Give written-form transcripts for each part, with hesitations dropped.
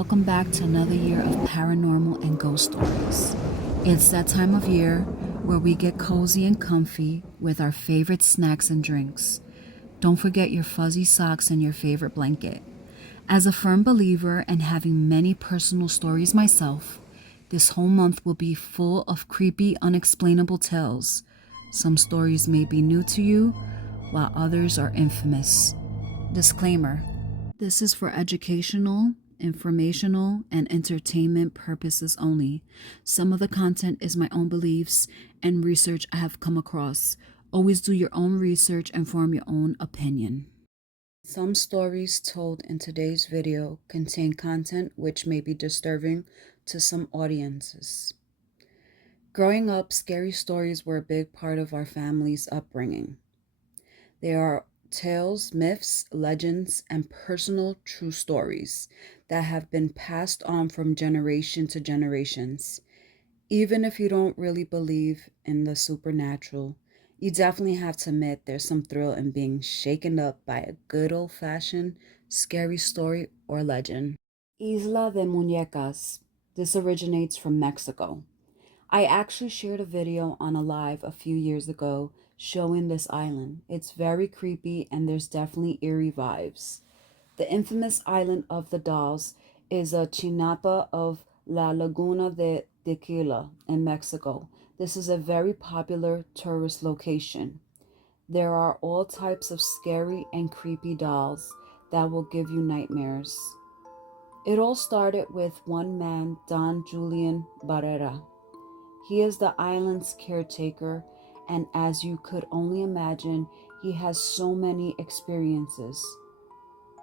welcome back to another year of paranormal and ghost stories. It's that time of year where we get cozy and comfy with our favorite snacks and drinks. Don't forget your fuzzy socks and your favorite blanket. As a firm believer and having many personal stories myself, this whole month will be full of creepy, unexplainable tales. Some stories may be new to you, while others are infamous. Disclaimer: this is for educational, informational, and entertainment purposes only. Some of the content is my own beliefs and research I have come across. Always do your own research and form your own opinion. Some stories told in today's video contain content which may be disturbing to some audiences. Growing up, scary stories were a big part of our family's upbringing. They are tales, myths, legends, and personal true stories that have been passed on from generation to generations. Even if you don't really believe in the supernatural, you definitely have to admit there's some thrill in being shaken up by a good old-fashioned scary story or legend. Isla de Muñecas. This originates from Mexico. I actually shared a video on a live a few years ago showing this island. It's very creepy and there's definitely eerie vibes. The infamous island of the dolls is a chinapa of La Laguna de Tequila in Mexico. This is a very popular tourist location. There are all types of scary and creepy dolls that will give you nightmares. It all started with one man, Don Julian Barrera. He is the island's caretaker, and as you could only imagine, he has so many experiences.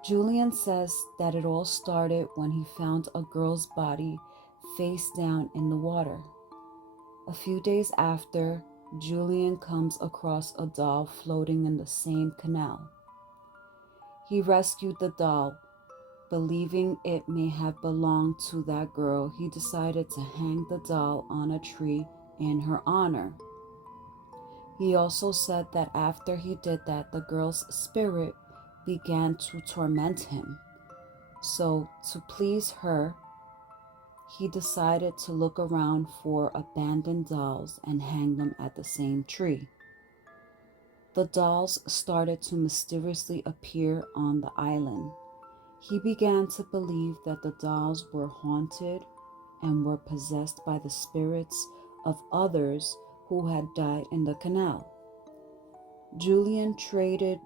Julian says that it all started when he found a girl's body face down in the water. A few days after, Julian comes across a doll floating in the same canal. He rescued the doll. Believing it may have belonged to that girl, he decided to hang the doll on a tree in her honor. He also said that after he did that, the girl's spirit began to torment him. So, to please her, he decided to look around for abandoned dolls and hang them at the same tree. The dolls started to mysteriously appear on the island. He began to believe that the dolls were haunted and were possessed by the spirits of others who had died in the canal. Julian traded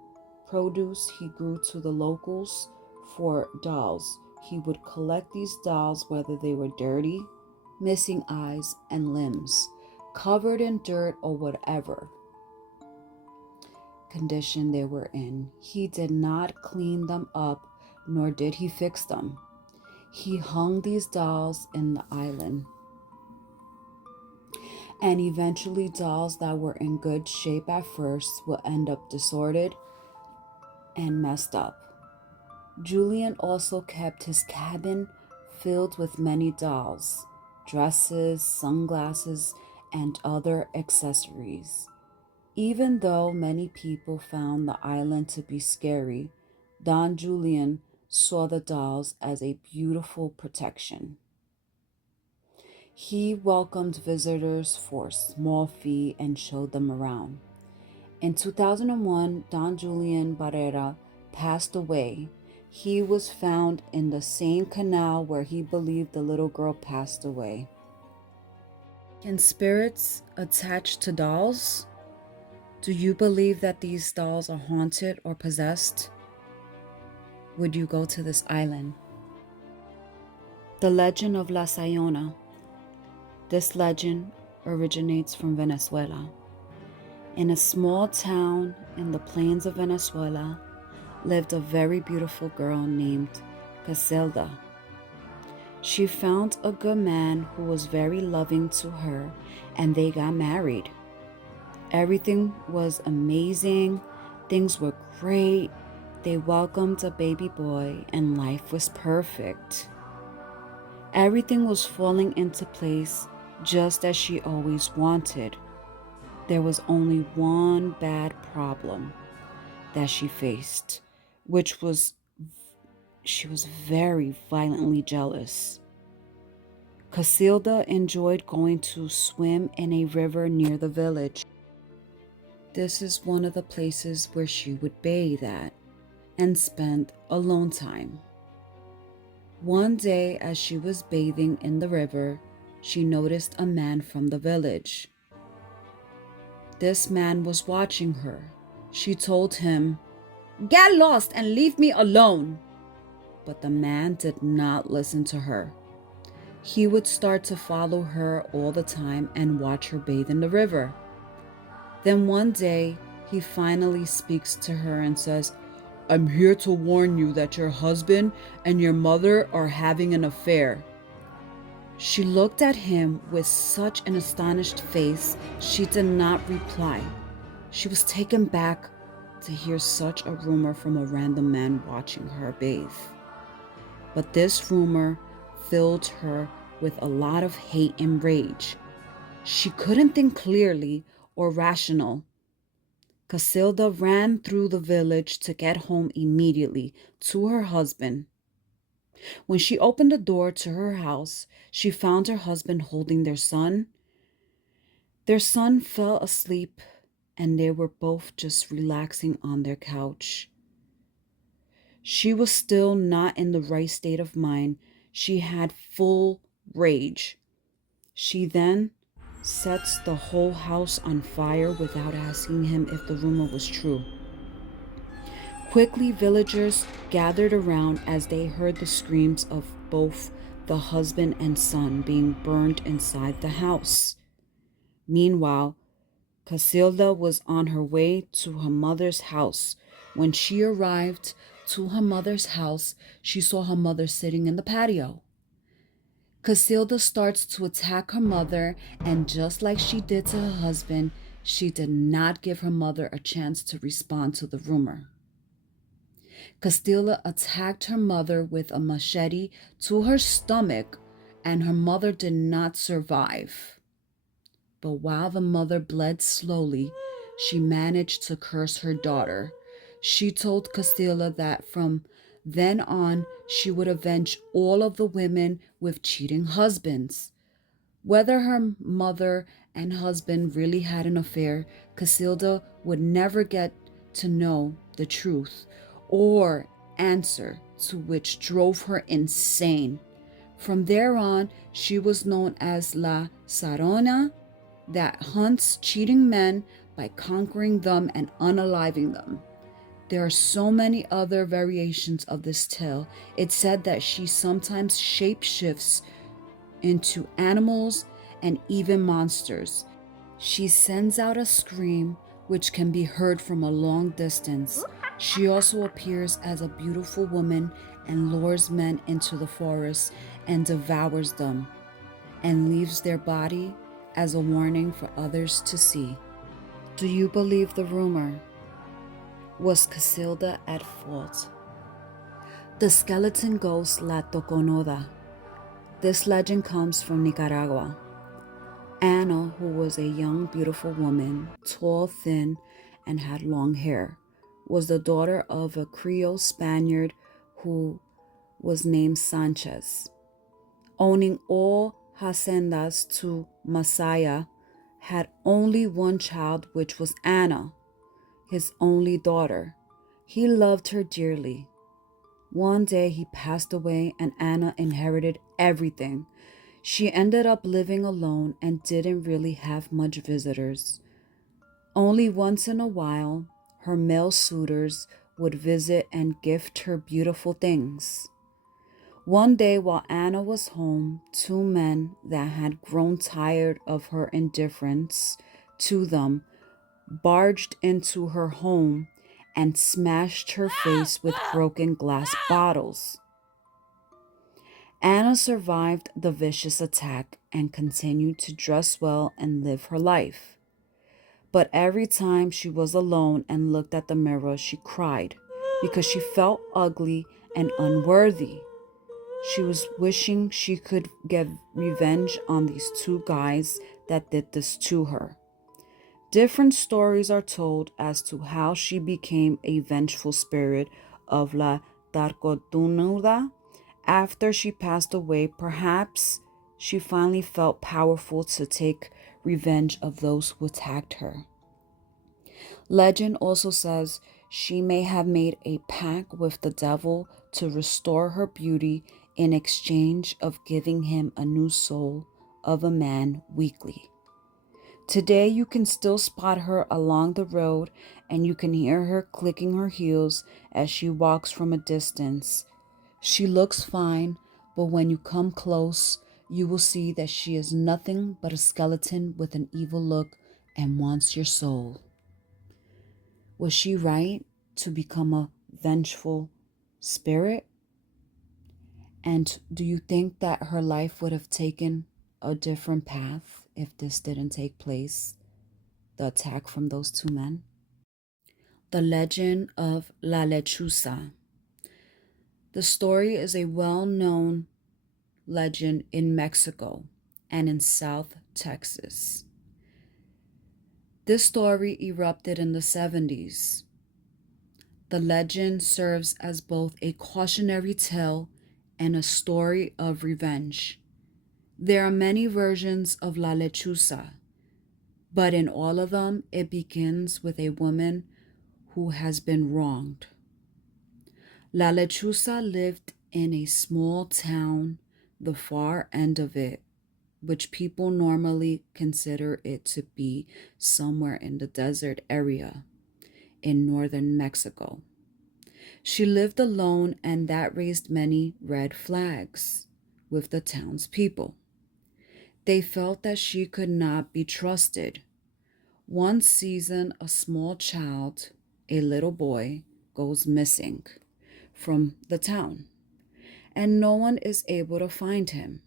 produce he grew to the locals for dolls. He would collect these dolls whether they were dirty, missing eyes and limbs, covered in dirt or whatever condition they were in. He did not clean them up, nor did he fix them. He hung these dolls in the island. And eventually dolls that were in good shape at first will end up disordered and messed up. Julian also kept his cabin filled with many dolls, dresses, sunglasses, and other accessories. Even though many people found the island to be scary, Don Julian saw the dolls as a beautiful protection. He welcomed visitors for a small fee and showed them around. In 2001, Don Julian Barrera passed away. He was found in the same canal where he believed the little girl passed away. Can spirits attach to dolls? Do you believe that these dolls are haunted or possessed? Would you go to this island? The Legend of La Sayona. This legend originates from Venezuela. In a small town in the plains of Venezuela lived a very beautiful girl named Casilda. She found a good man who was very loving to her, and they got married. Everything was amazing. Things were great. They welcomed a baby boy, and life was perfect. Everything was falling into place just as she always wanted. There was only one bad problem that she faced, which was she was very violently jealous. Casilda enjoyed going to swim in a river near the village. This is one of the places where she would bathe at and spend alone time. One day, as she was bathing in the river, she noticed a man from the village. This man was watching her. She told him, "Get lost and leave me alone." But the man did not listen to her. He would start to follow her all the time and watch her bathe in the river. Then one day, he finally speaks to her and says, "I'm here to warn you that your husband and your mother are having an affair." She looked at him with such an astonished face, she did not reply. She was taken back to hear such a rumor from a random man watching her bathe. But this rumor filled her with a lot of hate and rage. She couldn't think clearly or rational. Casilda ran through the village to get home immediately to her husband. When she opened the door to her house, she found her husband holding their son. Their son fell asleep and they were both just relaxing on their couch. She was still not in the right state of mind. She had full rage. She then sets the whole house on fire without asking him if the rumor was true. Quickly, villagers gathered around as they heard the screams of both the husband and son being burned inside the house. Meanwhile, Casilda was on her way to her mother's house. When she arrived to her mother's house, she saw her mother sitting in the patio. Casilda starts to attack her mother, and just like she did to her husband, she did not give her mother a chance to respond to the rumor. Casilda attacked her mother with a machete to her stomach, and her mother did not survive. But while the mother bled slowly, she managed to curse her daughter. She told Casilda that from then on, she would avenge all of the women with cheating husbands. Whether her mother and husband really had an affair, Casilda would never get to know the truth or answer to, which drove her insane. From there on, she was known as La Sarona, that hunts cheating men by conquering them and unaliving them. There are so many other variations of this tale. It's said that she sometimes shapeshifts into animals and even monsters. She sends out a scream which can be heard from a long distance. She also appears as a beautiful woman and lures men into the forest and devours them, and leaves their body as a warning for others to see. Do you believe the rumor? Was Casilda at fault? The skeleton ghost La Toconoda. This legend comes from Nicaragua. Anna, who was a young, beautiful woman, tall, thin, and had long hair, was the daughter of a Creole Spaniard who was named Sanchez. Owning all haciendas to Masaya, had only one child, which was Anna, his only daughter. He loved her dearly. One day he passed away and Anna inherited everything. She ended up living alone and didn't really have much visitors. Only once in a while, her male suitors would visit and gift her beautiful things. One day while Anna was home, two men that had grown tired of her indifference to them barged into her home and smashed her face with broken glass bottles. Anna survived the vicious attack and continued to dress well and live her life. But every time she was alone and looked at the mirror, she cried because she felt ugly and unworthy. She was wishing she could get revenge on these two guys that did this to her. Different stories are told as to how she became a vengeful spirit of La Tarcotunuda. After she passed away, perhaps she finally felt powerful to take revenge of those who attacked her. Legend also says she may have made a pact with the devil to restore her beauty in exchange of giving him a new soul of a man weekly. Today, you can still spot her along the road and you can hear her clicking her heels as she walks from a distance. She looks fine, but when you come close, you will see that she is nothing but a skeleton with an evil look and wants your soul. Was she right to become a vengeful spirit? And do you think that her life would have taken a different path if this didn't take place? The attack from those two men? The Legend of La Lechuza. The story is a well-known legend in Mexico and in South Texas. This story erupted in the 70s. The legend serves as both a cautionary tale and a story of revenge. There are many versions of La Lechuza, but in all of them, it begins with a woman who has been wronged. La Lechuza lived in a small town, the far end of it, which people normally consider it to be somewhere in the desert area in northern Mexico. She lived alone, and that raised many red flags with the townspeople. They felt that she could not be trusted. One season, a small child, a little boy, goes missing from the town, and no one is able to find him.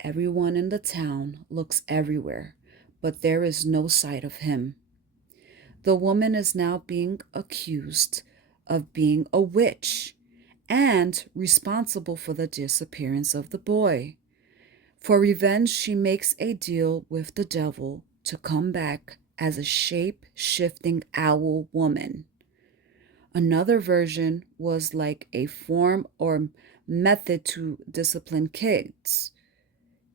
Everyone in the town looks everywhere, but there is no sight of him. The woman is now being accused of being a witch and responsible for the disappearance of the boy. For revenge, she makes a deal with the devil to come back as a shape-shifting owl woman. Another version was like a form or method to discipline kids.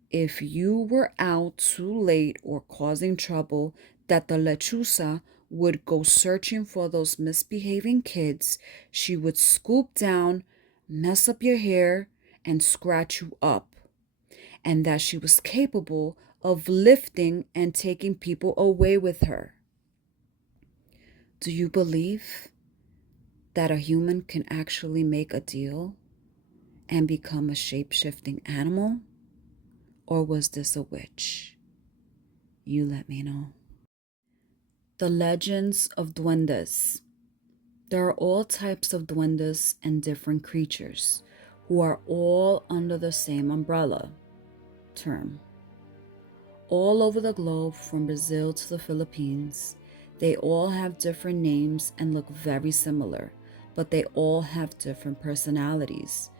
If you were out too late or causing trouble, that the lechuza would go searching for those misbehaving kids. She would scoop down, mess up your hair, and scratch you up. And that she was capable of lifting and taking people away with her. Do you believe that a human can actually make a deal and become a shape-shifting animal? Or was this a witch? You let me know. The Legends of Duendas. There are all types of duendas and different creatures who are all under the same umbrella term. All over the globe, from Brazil to the Philippines, they all have different names and look very similar, but they all have different personalities.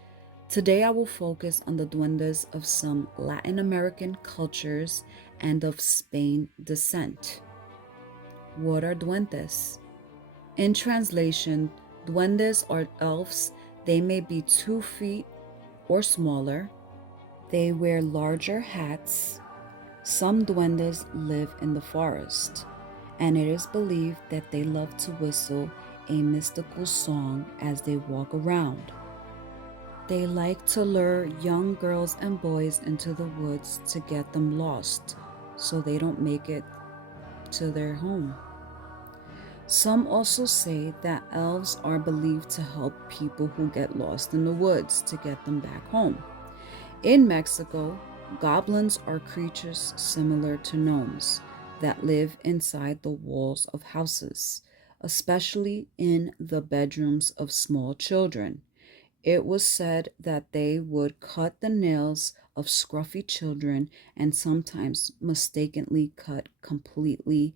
Today I will focus on the duendas of some Latin American cultures and of Spain descent. What are duendes? In translation, duendes are elves. They may be 2 feet or smaller. They wear larger hats. Some duendes live in the forest, and it is believed that they love to whistle a mystical song as they walk around. They like to lure young girls and boys into the woods to get them lost so they don't make it to their home. Some also say that elves are believed to help people who get lost in the woods to get them back home. In Mexico, goblins are creatures similar to gnomes that live inside the walls of houses, especially in the bedrooms of small children. It was said that they would cut the nails of scruffy children and sometimes mistakenly cut completely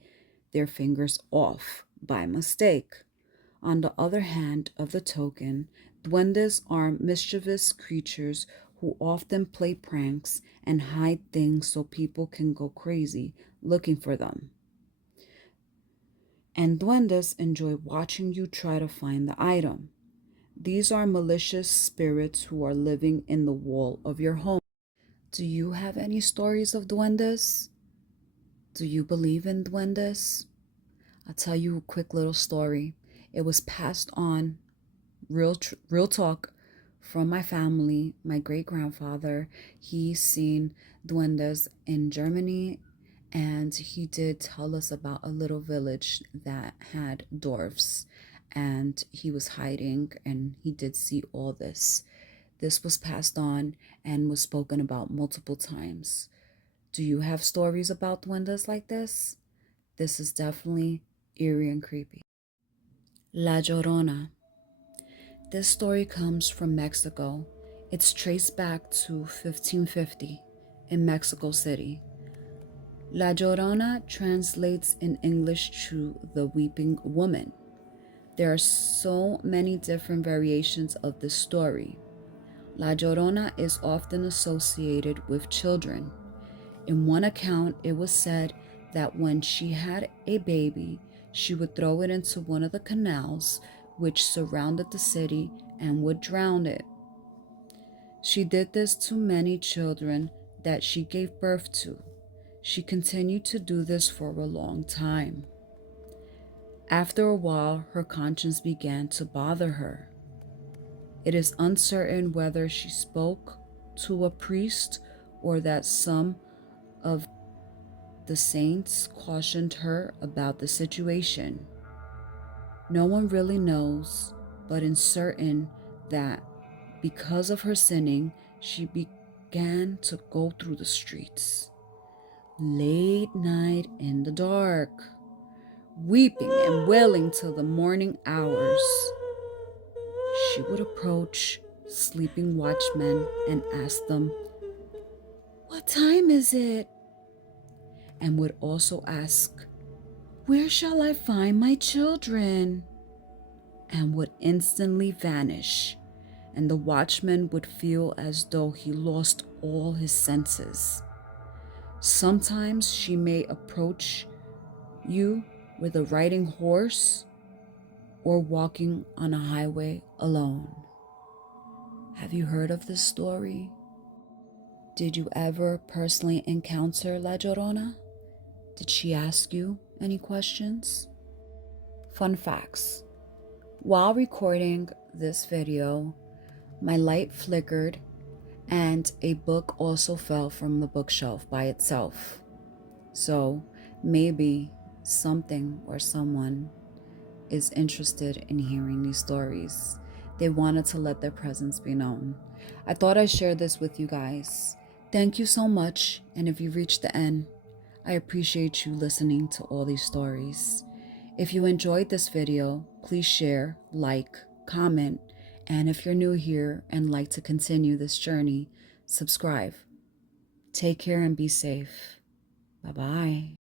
their fingers off by mistake. On the other hand of the token, duendes are mischievous creatures who often play pranks and hide things so people can go crazy looking for them. And duendes enjoy watching you try to find the item. These are malicious spirits who are living in the wall of your home. Do you have any stories of duendes? Do you believe in duendes? I'll tell you a quick little story. It was passed on, real talk, from my family. My great grandfather, he's seen duendes in Germany, and he did tell us about a little village that had dwarfs, and he was hiding, and he did see all this. This was passed on and was spoken about multiple times. Do you have stories about duendes like this? This is definitely eerie and creepy. La Llorona. This story comes from Mexico. It's traced back to 1550 in Mexico City. La Llorona translates in English to the weeping woman. There are so many different variations of this story. La Llorona is often associated with children. In one account, it was said that when she had a baby, she would throw it into one of the canals which surrounded the city and would drown it. She did this to many children that she gave birth to. She continued to do this for a long time. After a while, her conscience began to bother her. It is uncertain whether she spoke to a priest or that some of the saints cautioned her about the situation. No one really knows, but it's certain that because of her sinning, she began to go through the streets, late night in the dark, weeping and wailing till the morning hours. She would approach sleeping watchmen and ask them, "What time is it?" And would also ask, "Where shall I find my children?" And would instantly vanish, and the watchman would feel as though he lost all his senses. Sometimes she may approach you with a riding horse or walking on a highway alone. Have you heard of this story? Did you ever personally encounter La Llorona? Did she ask you any questions? Fun facts. While recording this video, my light flickered and a book also fell from the bookshelf by itself. So maybe something or someone is interested in hearing these stories. They wanted to let their presence be known. I thought I'd share this with you guys. Thank you so much, and if you reached the end, I appreciate you listening to all these stories. If you enjoyed this video, please share, like, comment, and if you're new here and like to continue this journey, subscribe. Take care and be safe. Bye-bye.